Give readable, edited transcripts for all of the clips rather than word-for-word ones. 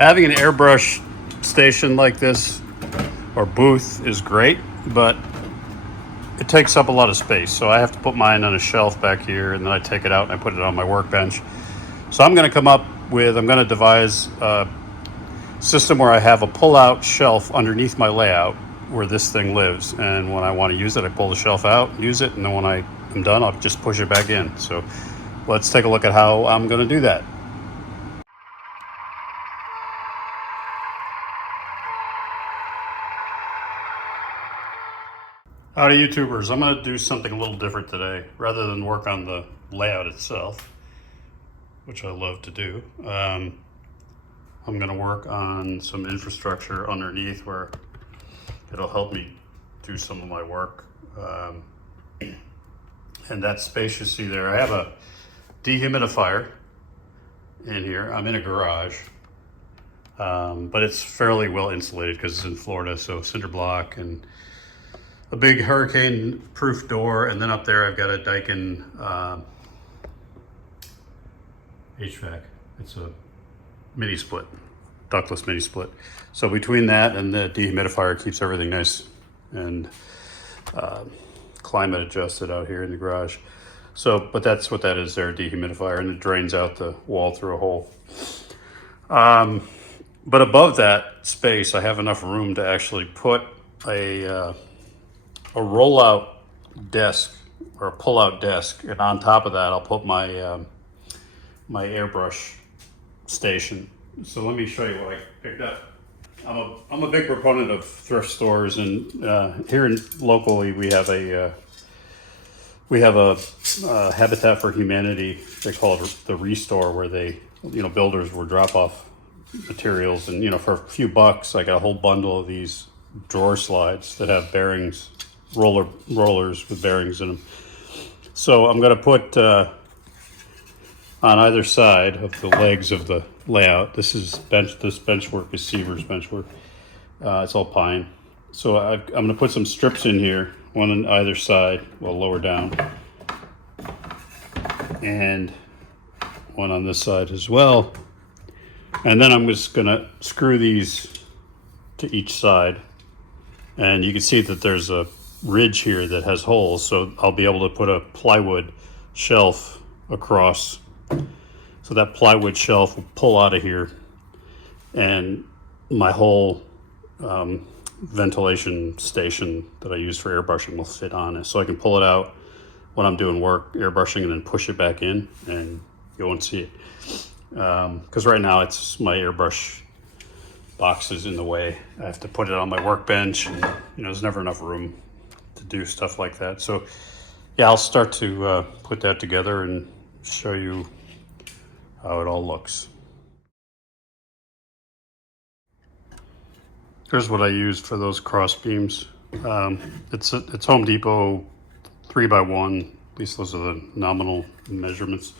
Having an airbrush station like this or booth is great, but it takes up a lot of space. So I have to put mine on a shelf back here, and then I take it out and I put it on my workbench. So I'm going to devise a system where I have a pull-out shelf underneath my layout where this thing lives. And when I want to use it, I pull the shelf out, use it, and then when I am done, I'll just push it back in. So let's take a look at how I'm going to do that. Howdy YouTubers, I'm going to do something a little different today. Rather than work on the layout itself, which I love to do, I'm going to work on some infrastructure underneath where it'll help me do some of my work. And that space you see there, I have a dehumidifier in here. I'm in a garage, but it's fairly well insulated because it's in Florida, so cinder block and a big hurricane-proof door, and then up there I've got a Daikin HVAC. It's a mini split, ductless mini split. So between that and the dehumidifier keeps everything nice and climate adjusted out here in the garage. So, but that's what that is there, a dehumidifier, and it drains out the wall through a hole. But above that space, I have enough room to actually put a rollout desk or a pull-out desk, and on top of that I'll put my my airbrush station. So let me show you what I picked up. I'm a big proponent of thrift stores, and here locally we have a Habitat for Humanity. They call it the Restore, where they, builders will drop off materials, and for a few bucks I got a whole bundle of these drawer slides that have bearings, rollers with bearings in them. So I'm going to put on either side of the legs of the layout. This bench work is Seaver's bench work. It's all pine. So I'm going to put some strips in here, one on either side, well, lower down, and one on this side as well. And then I'm just going to screw these to each side, and you can see that there's a ridge here that has holes, so I'll be able to put a plywood shelf across. So that plywood shelf will pull out of here, and my whole ventilation station that I use for airbrushing will fit on it. So I can pull it out when I'm doing work, airbrushing, and then push it back in, and you won't see it. Because right now it's my airbrush box is in the way. I have to put it on my workbench, and there's never enough room to do stuff like that. So yeah, I'll start to put that together and show you how it all looks. Here's what I used for those cross beams. It's Home Depot 3x1. At least those are the nominal measurements.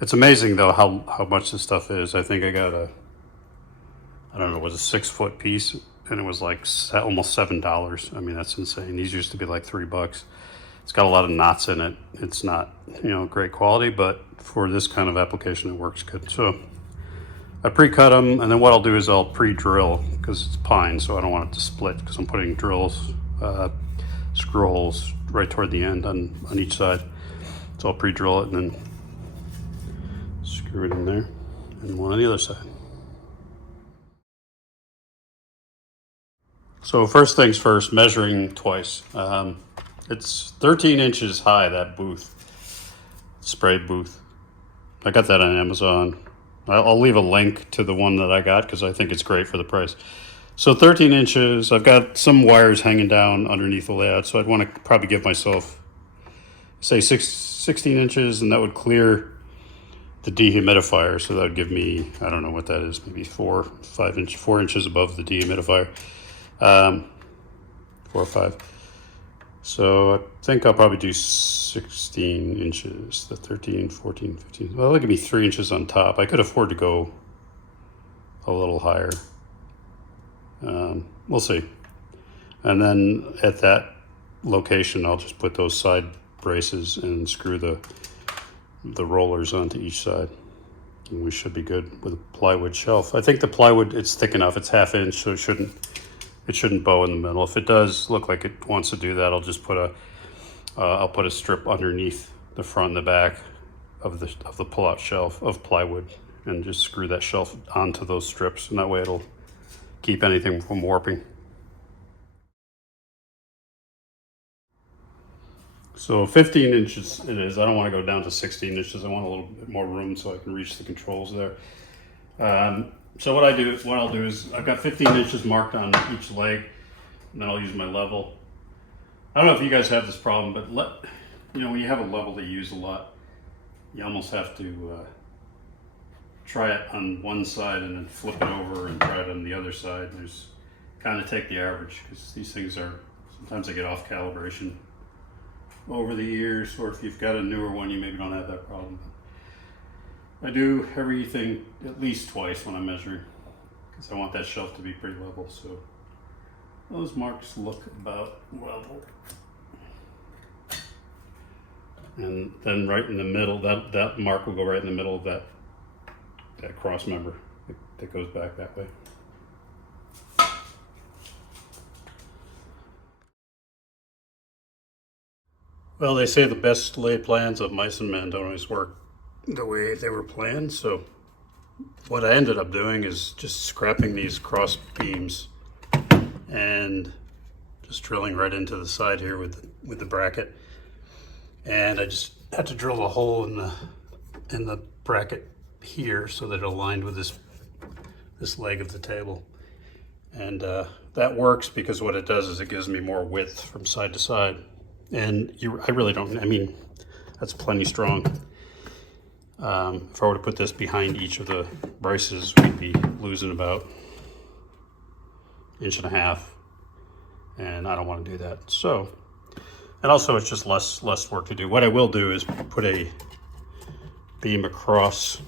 It's amazing though how much this stuff is. I think I got I don't know, it was a 6-foot piece, and it was like almost $7. I mean, that's insane. These used to be like $3. It's got a lot of knots in it. It's not, great quality, but for this kind of application, it works good. So I pre-cut them, and then what I'll do is I'll pre-drill, because it's pine, so I don't want it to split, because I'm putting drills, screw holes right toward the end on each side. So I'll pre-drill it and then screw it in there, and one on the other side. So first things first, measuring twice. It's 13 inches high, that booth, spray booth. I got that on Amazon. I'll leave a link to the one that I got because I think it's great for the price. So 13 inches, I've got some wires hanging down underneath the layout, so I'd want to probably give myself, say 16 inches, and that would clear the dehumidifier. So that would give me, I don't know what that is, maybe 4 inches above the dehumidifier. 4 or 5. So I think I'll probably do 16 inches, the 13, 14, 15. Well, that'll give me 3 inches on top. I could afford to go a little higher. We'll see. And then at that location, I'll just put those side braces and screw the rollers onto each side. we should be good with a plywood shelf. I think the plywood, it's thick enough. It's 1/2 inch, so it shouldn't bow in the middle. If it does look like it wants to do that, I'll just put I'll put a strip underneath the front and the back of the pull-out shelf of plywood, and just screw that shelf onto those strips, and that way it'll keep anything from warping. So 15 inches it is. I don't want to go down to 16 inches. I want a little bit more room so I can reach the controls there. So what I'll do is I've got 15 inches marked on each leg, and then I'll use my level. I don't know if you guys have this problem, but when you have a level that you use a lot, you almost have to try it on one side and then flip it over and try it on the other side. There's kind of take the average, because these things sometimes they get off calibration over the years, or if you've got a newer one, you maybe don't have that problem. I do everything at least twice when I'm measuring, because I want that shelf to be pretty level. So those marks look about level. And then right in the middle, that mark will go right in the middle of that cross member that goes back that way. Well, they say the best laid plans of mice and men don't always work the way they were planned. So what I ended up doing is just scrapping these cross beams and just drilling right into the side here with the bracket. And I just had to drill a hole in the bracket here so that it aligned with this leg of the table. And that works, because what it does is it gives me more width from side to side. And I really don't, I mean, that's plenty strong. If I were to put this behind each of the braces, we'd be losing about 1.5 inches. And I don't want to do that. So, and also it's just less work to do. What I will do is put a beam across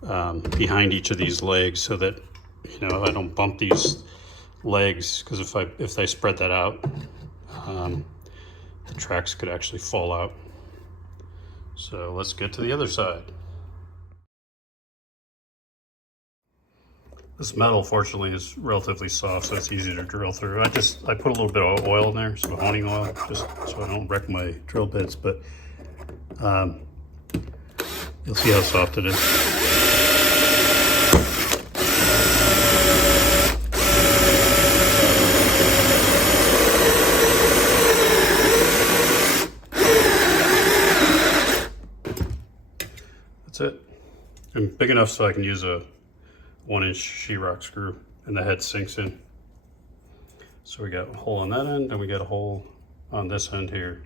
behind each of these legs, so that, I don't bump these legs, because if they spread that out, the tracks could actually fall out. So let's get to the other side. This metal, fortunately, is relatively soft, so it's easy to drill through. I put a little bit of oil in there, some honing oil, just so I don't wreck my drill bits, but you'll see how soft it is. That's it. And big enough so I can use a 1-inch sheetrock screw, and the head sinks in. So we got a hole on that end, and we got a hole on this end here.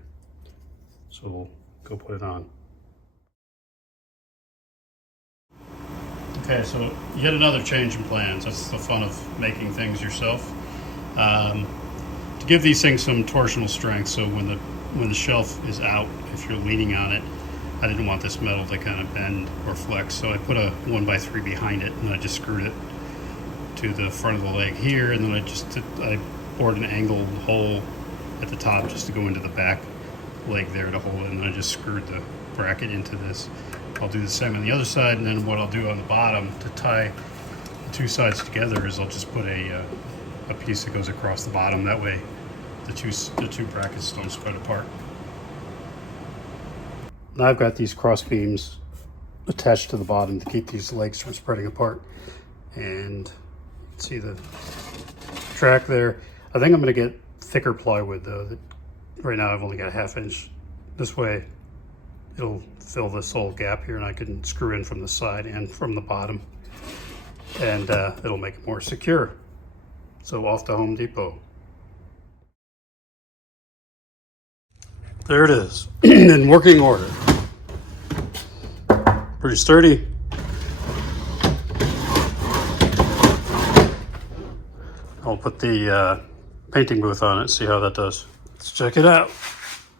So we'll go put it on. Okay, so yet another change in plans. That's the fun of making things yourself. To give these things some torsional strength, so when the shelf is out, if you're leaning on it, I didn't want this metal to kind of bend or flex, so I put a 1x3 behind it, and I just screwed it to the front of the leg here, and then I bored an angled hole at the top just to go into the back leg there to hold it, and then I just screwed the bracket into this. I'll do the same on the other side, and then what I'll do on the bottom to tie the two sides together is I'll just put a piece that goes across the bottom. That way the two brackets don't spread apart. Now I've got these cross beams attached to the bottom to keep these legs from spreading apart. And you can see the track there. I think I'm going to get thicker plywood though. Right now I've only got 1/2 inch. This way it'll fill this whole gap here, and I can screw in from the side and from the bottom. And it'll make it more secure. So off to Home Depot. There it is, in working order. Pretty sturdy. I'll put the painting booth on it, see how that does. Let's check it out.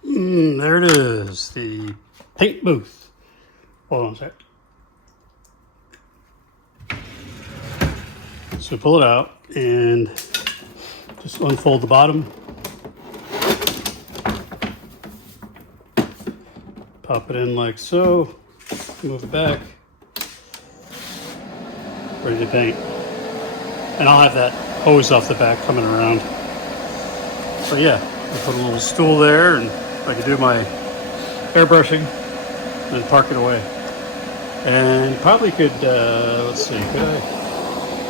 There it is, the paint booth. Hold on a sec. So pull it out and just unfold the bottom. Pop it in like so, move it back, ready to paint. And I'll have that hose off the back coming around. So yeah, I put a little stool there, and I can do my airbrushing and park it away. And probably could, let's see, could I?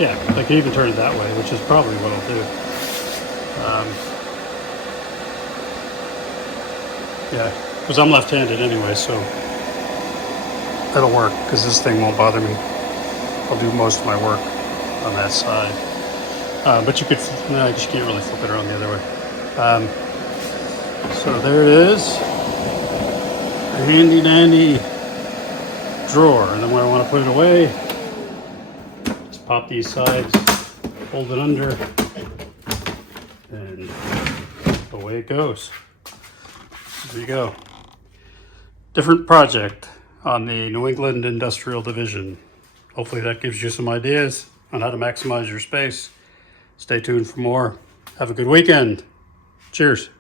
Yeah, I can even turn it that way, which is probably what I'll do. Yeah, because I'm left-handed anyway, so that'll work, because this thing won't bother me. I'll do most of my work on that side. But you could, no, I just can't really flip it around the other way. So there it is. A handy dandy drawer. And then when I want to put it away, just pop these sides, hold it under, and away it goes. There you go. Different project on the New England Industrial Division. Hopefully that gives you some ideas on how to maximize your space. Stay tuned for more. Have a good weekend. Cheers.